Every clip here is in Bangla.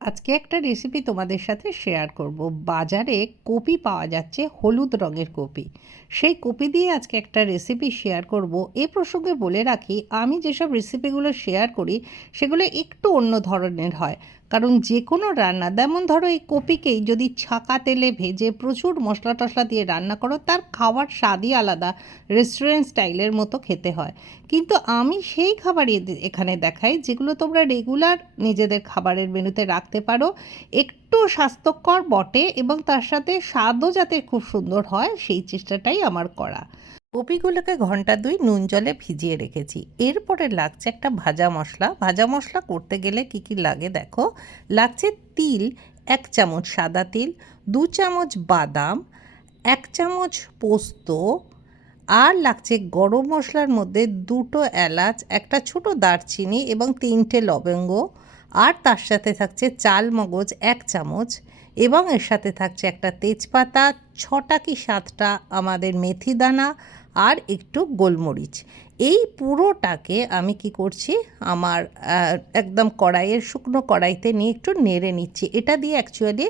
আজকে একটা রেসিপি তোমাদের সাথে শেয়ার করব। বাজারে কপি পাওয়া যাচ্ছে, হলুদ রঙের কপি। সেই কপি দিয়ে আজকে একটা রেসিপি শেয়ার করব। এ প্রসঙ্গে বলে রাখি, আমি যেসব রেসিপিগুলো শেয়ার করি সেগুলো একটু অন্য ধরনের হয়। কারণ যে কোনো রান্না, যেমন ধরো এই কপিকেই যদি ছাকা তেলে ভেজে প্রচুর মশলা টশলা দিয়ে রান্না করো, তার খাওয়ার স্বাদই আলাদা, রেস্টুরেন্ট স্টাইলের মতো খেতে হয়। কিন্তু আমি সেই খাবারই এখানে দেখাই যেগুলো তোমরা রেগুলার নিজেদের খাবারের মেনুতে রাখতে পারো। একটু স্বাস্থ্যকর বটে এবং তার সাথে স্বাদও যাতে খুব সুন্দর হয় সেই চেষ্টাটাই আমার করা। কপিগুলোকে ঘন্টা 2 নুন জলে ভিজিয়ে রেখেছি। এরপরে লাগছে একটা ভাজা মশলা। ভাজা মশলা করতে গেলে কি কি লাগে দেখো। লাগছে তিল, 1 চামচ সাদা তিল, 2 চামচ বাদাম, 1 চামচ পোস্ত, আর লাগছে গরম মশলার মধ্যে 2টো এলাচ, একটা ছোট দারচিনি এবং 3টে লবঙ্গ। আর তার সাথে থাকছে চাল মগজ 1 চামচ, এবং এর সাথে থাকছে একটা তেজপাতা, 6টা কি 7টা আমাদের মেথি দানা, আর একটু গোলমরিচ। এই পুরোটাকে আমি কি করছি, আমার একদম কড়াইয়ের শুকনো কড়াইতে নিয়ে একটু নেড়ে নিচ্ছি। এটা দিয়ে অ্যাকচুয়ালি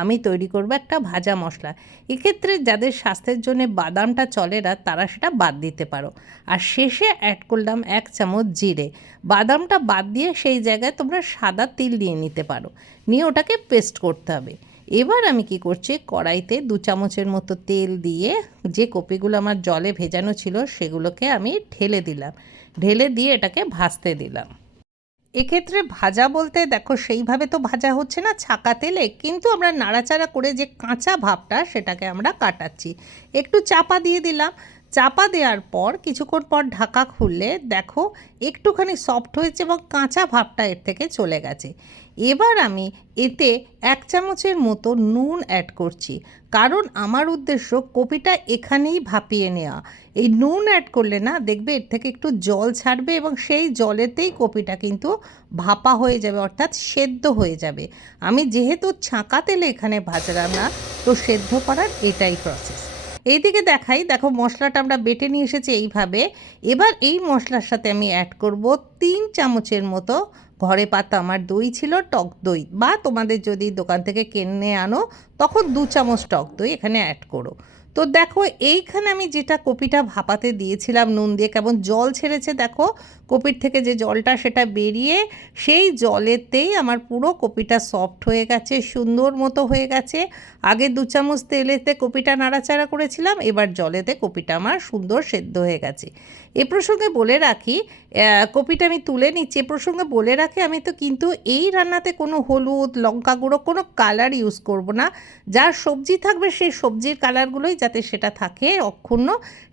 আমি তৈরি করব একটা ভাজা মশলা। এক্ষেত্রে যাদের স্বাস্থ্যের জন্য বাদামটা চলে না, তারা সেটা বাদ দিতে পারো। আর শেষে অ্যাড করলাম 1 চামচ জিরে। বাদামটা বাদ দিয়ে সেই জায়গায় তোমরা সাদা তিল নিয়ে নিতে পারো, নিয়ে ওটাকে পেস্ট করতে হবে। এবার আমি কি করছি, কড়াইতে 2 চামচের মতো তেল দিয়ে যে কপিগুলো আমার জলে ভেজানো ছিল সেগুলোকে আমি ঢেলে দিলাম। ঢেলে দিয়ে এটাকে ভাজতে দিলাম। এক্ষেত্রে ভাজা বলতে দেখো সেইভাবে তো ভাজা হচ্ছে না ছাকা তেলে, কিন্তু আমরা নাড়াচাড়া করে যে কাঁচা ভাবটা সেটাকে আমরা কাটাচ্ছি। একটু চাপা দিয়ে দিলাম। চাপা দেওয়ার পর কিছুক্ষণ পর ঢাকা খুললে দেখো একটুখানি সফট হয়েছে এবং কাঁচা ভাবটা এর থেকে চলে গেছে। এবার আমি এতে 1 চামচের মতো নুন অ্যাড করছি, কারণ আমার উদ্দেশ্য কপিটা এখানেই ভাপিয়ে নেওয়া। এই নুন অ্যাড করলে না দেখবে এর থেকে একটু জল ছাড়বে এবং সেই জলেতেই কপিটা কিন্তু ভাপা হয়ে যাবে, অর্থাৎ সেদ্ধ হয়ে যাবে। আমি যেহেতু ছাঁকা তেলে এখানে ভাজলাম না, তো সেদ্ধ করার এটাই প্রসেস। এইদিকে দেখাই, দেখো মশলাটা আমরা বেটে নিয়ে এসেছি এইভাবে। এবার এই মশলার সাথে আমি অ্যাড করব 3 চামচের মতো ঘরে পাতা আমার দই ছিল, টক দই, বা তোমাদের যদি দোকান থেকে কিনে আনো তখন 2 চামচ টক দই এখানে অ্যাড করো। তো দেখো এইখানে আমি যেটা কপিটা ভাপাতে দিয়েছিলাম নুন দিয়ে, কেমন জল ছেড়েছে দেখো। কপির থেকে যে জলটা সেটা বেরিয়ে সেই জলেতেই আমার পুরো কপিটা সফট হয়ে গেছে, সুন্দর মতো হয়ে গেছে। আগে 2 চামচ তেলেতে কপিটা নাড়াচাড়া করেছিলাম, এবার জলেতে কপিটা আমার সুন্দর সেদ্ধ হয়ে গেছে। এ প্রসঙ্গে বলে রাখি, কপিটা আমি তুলে নিচ্ছি। এ প্রসঙ্গে বলে রাখি, আমি তো কিন্তু এই রান্নাতে কোনো হলুদ, লঙ্কা গুঁড়ো, কোনো কালার ইউজ করব না। যার সবজি থাকবে সেই সবজির কালারগুলোই যাতে সেটা থাকে অক্ষুণ্ণ,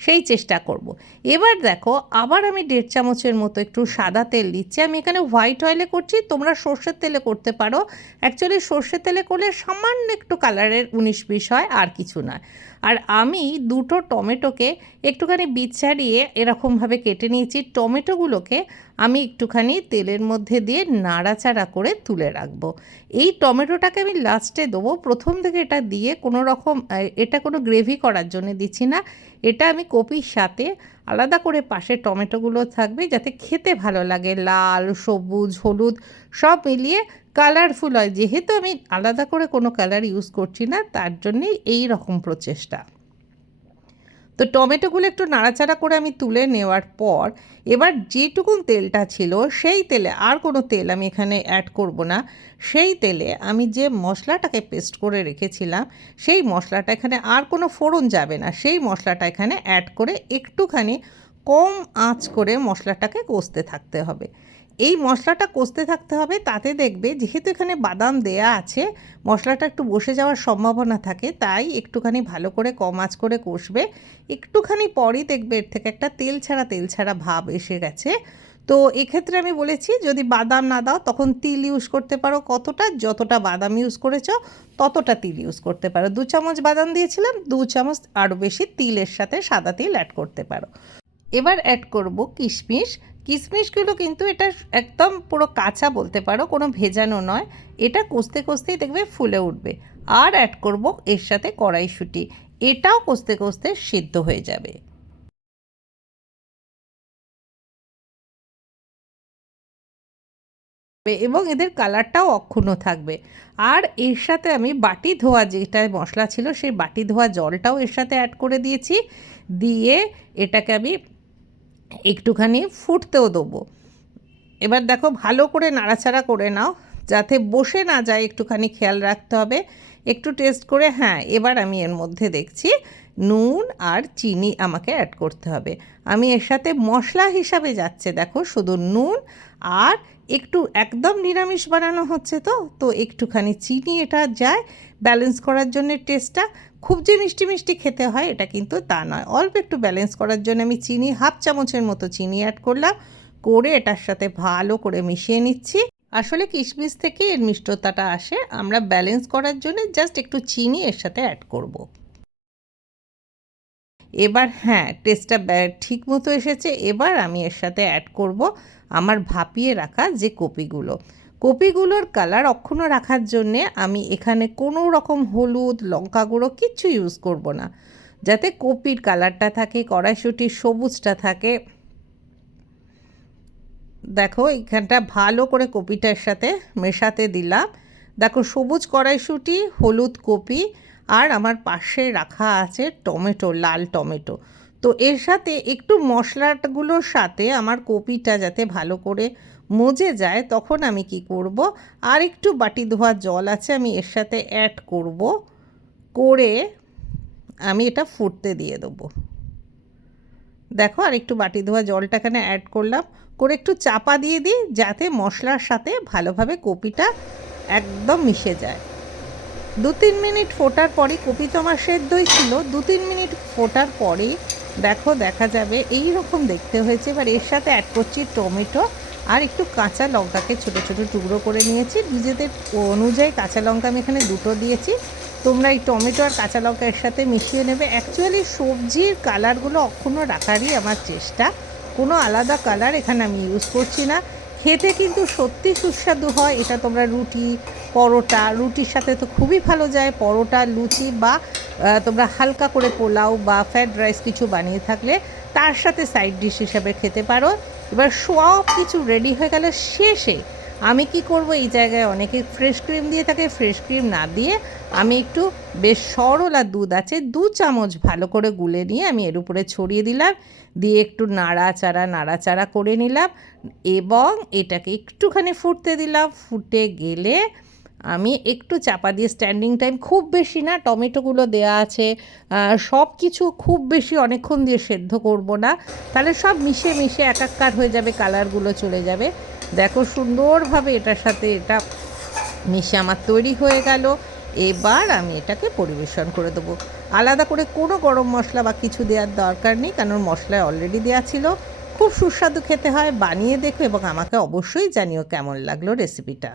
সেই চেষ্টা করব। এবার দেখো আবার আমি 1.5 চামচের মতো একটু সাদা তেল দিচ্ছি। আমি এখানে হোয়াইট অয়েলে করছি, তোমরা সর্ষের তেলে করতে পারো। অ্যাকচুয়ালি সর্ষের তেলে করলে সামান্য একটু কালারের 19-20 হয়, আর কিছু নয়। আর আমি 2টো টমেটোকে একটুখানি বীজ ছাড়িয়ে এরকমভাবে কেটে নিয়েছি। টমেটোগুলোকে আমি একটুখানি তেলের মধ্যে দিয়ে নাড়াচাড়া করে তুলে রাখবো। এই টমেটোটাকে আমি লাস্টে দেবো, প্রথম থেকে এটা দিয়ে কোনো রকম এটা কোনো গ্রেভি করার জন্য দিচ্ছি না। এটা আমি কপির সাথে আলাদা করে পাশে টমেটোগুলো থাকবে যাতে খেতে ভালো লাগে, লাল, সবুজ, হলুদ সব মিলিয়ে কালারফুল হয়। যেহেতু আমি আলাদা করে কোনো কালার ইউজ করছি না, তার জন্যেই এই রকম প্রচেষ্টা। তো টমেটোগুলো একটু নাড়াচাড়া করে আমি তুলে নেওয়ার পর এবার যেটুকুন তেলটা ছিল সেই তেলে, আর কোনো তেল আমি এখানে অ্যাড করব না, সেই তেলে আমি যে মশলাটাকে পেস্ট করে রেখেছিলাম সেই মশলাটা, এখানে আর কোনো ফোড়ন যাবে না, সেই মশলাটা এখানে অ্যাড করে একটুখানি কম আঁচ করে মশলাটাকে কষতে থাকতে হবে। এই মশলাটা কষতে থাকতে হবে, তাতে দেখবে যেহেতু এখানে বাদাম দেয়া আছে মশলাটা একটু বসে যাওয়ার সম্ভাবনা থাকে, তাই একটুখানি ভালো করে কম আঁচ করে কষবে। একটুখানি পরই দেখবে এর থেকে একটা তেল ছাড়া ভাব এসে গেছে। তো এক্ষেত্রে আমি বলেছি যদি বাদাম না দাও তখন তিল ইউজ করতে পারো, কতটা যতটা বাদাম ইউজ করেছো ততটা তিল ইউজ করতে পারো। 2 চামচ বাদাম দিয়েছিলাম, 2 চামচ আরও বেশি তিলের সাথে সাদা তিল অ্যাড করতে পারো। এবার অ্যাড করব কিশমিশ। কিশমিশগুলো কিন্তু এটা একদম পুরো কাঁচা বলতে পারো, কোনো ভেজানো নয়। এটা কষতে কষতেই দেখবে ফুলে উঠবে। আর অ্যাড করব এর সাথে কড়াইশুঁটি, এটাও কষতে কষতে সিদ্ধ হয়ে যাবে। এবং এদের কালারটাও অক্ষুণ্ণ থাকবে। আর এর সাথে আমি বাটি ধোয়া যেটা মশলা ছিল সেই বাটি ধোয়া জলটাও এর সাথে অ্যাড করে দিয়েছি। দিয়ে এটাকে আমি একটুখানি ফুটতেও দেবো। এবার দেখো ভালো করে নাড়াচাড়া করে নাও যাতে বসে না যায়, একটুখানি খেয়াল রাখতে হবে। একটু টেস্ট করে, হ্যাঁ এবার আমি এর মধ্যে দেখছি নুন আর চিনি আমাকে অ্যাড করতে হবে। আমি এর সাথে মশলা হিসাবে যাচ্ছে দেখো শুধু নুন আর একটু, একদম নিরামিষ বানানো হচ্ছে তো একটুখানি চিনি এটা যায় ব্যালেন্স করার জন্য টেস্টটা। খুব যে মিষ্টি মিষ্টি খেতে হয় এটা কিন্তু তা নয়, অল্প একটু ব্যালেন্স করার জন্য আমি চিনি হাফ চামচের মতো চিনি অ্যাড করলাম, করে এটার সাথে ভালো করে মিশিয়ে নিচ্ছি। আসলে কিশমিশ থেকে এর মিষ্টতাটা আসে, আমরা ব্যালেন্স করার জন্য জাস্ট একটু চিনি এর সাথে অ্যাড করব। এবার হ্যাঁ টেস্টটা ঠিক মতো এসেছে। এবার আমি এর সাথে অ্যাড করব আমার ভাপিয়ে রাখা যে কপিগুলোর কালার অক্ষুণ্ণ রাখার জন্যে আমি এখানে কোনো রকম হলুদ লঙ্কা গুঁড়ো কিচ্ছু ইউজ করব না, যাতে কপির কালারটা থাকে, কড়াইশুঁটির সবুজটা থাকে। দেখো এখানটা ভালো করে কপিটার সাথে মেশাতে দিলাম। দেখো সবুজ কড়াইশুঁটি, হলুদ কপি আর আমার পাশে রাখা আছে টমেটো, লাল টমেটো। তো এর সাথে একটু মশলাগুলোর সাথে আমার কপিটা যাতে ভালো করে মজে যায় তখন আমি কি করব, আর একটু বাটি ধোয়া জল আছে আমি এর সাথে অ্যাড করব, করে আমি এটা ফুটতে দিয়ে দেবো। দেখো আর একটু বাটি ধোয়া জলটা এখানে অ্যাড করলাম, করে একটু চাপা দিয়ে দিই যাতে মশলার সাথে ভালোভাবে কপিটা একদম মিশে যায়। 2-3 মিনিট ফোটার পরই, কপি তো আমার সেদ্ধই ছিল, 2-3 মিনিট ফোটার পরেই দেখো দেখা যাবে এই রকম দেখতে হয়েছে। এবার এর সাথে অ্যাড করছি টমেটো আর একটু কাঁচা লঙ্কাকে ছোটো ছোটো টুকরো করে নিয়েছি, নিজেদের অনুযায়ী কাঁচা লঙ্কা আমি এখানে 2টো দিয়েছি। তোমরা এই টমেটো আর কাঁচা লঙ্কা এর সাথে মিশিয়ে নেবে। অ্যাকচুয়ালি সবজির কালারগুলো অক্ষুণ্ণ রাখারই আমার চেষ্টা, কোনো আলাদা কালার এখানে আমি ইউজ করছি না। খেতে কিন্তু সত্যি সুস্বাদু হয় এটা। তোমরা রুটি, পরোটা, রুটির সাথে তো খুবই ভালো যায়, পরোটা, লুচি বা তোমরা হালকা করে পোলাও বা ফ্রায়েড রাইস কিছু বানিয়ে থাকলে তার সাথে সাইড ডিশ হিসাবে খেতে পারো। এবার সব কিছু রেডি হয়ে গেলে শেষে আমি কি করব, এই জায়গায় অনেকে ফ্রেশ ক্রিম দিয়ে থাকে, ফ্রেশ ক্রিম না দিয়ে আমি একটু বেশ সরল আর দুধ আছে 2 চামচ ভালো করে গুলে নিয়ে আমি এর উপরে ছড়িয়ে দিলাম, দিয়ে একটু নাড়াচাড়া করে নিলাম এবং এটাকে একটুখানি ফুটতে দিলাম। ফুটে গেলে আমি একটু চাপা দিয়ে স্ট্যান্ডিং টাইম খুব বেশি না, টমেটোগুলো দেয়া আছে, সব কিছু খুব বেশি অনেকক্ষণ দিয়ে সেদ্ধ করব না, তাহলে সব মিশে মিশে একাকার হয়ে যাবে, কালারগুলো চলে যাবে। দেখো সুন্দরভাবে এটার সাথে এটা মিশে আমার তৈরি হয়ে গেল। এবার আমি এটাকে পরিবেশন করে দেবো। আলাদা করে কোনো গরম মশলা বা কিছু দেওয়ার দরকার নেই, কারণ মশলায় অলরেডি দেওয়া ছিল। খুব সুস্বাদু খেতে হয়, বানিয়ে দেখো এবং আমাকে অবশ্যই জানিও কেমন লাগলো রেসিপিটা।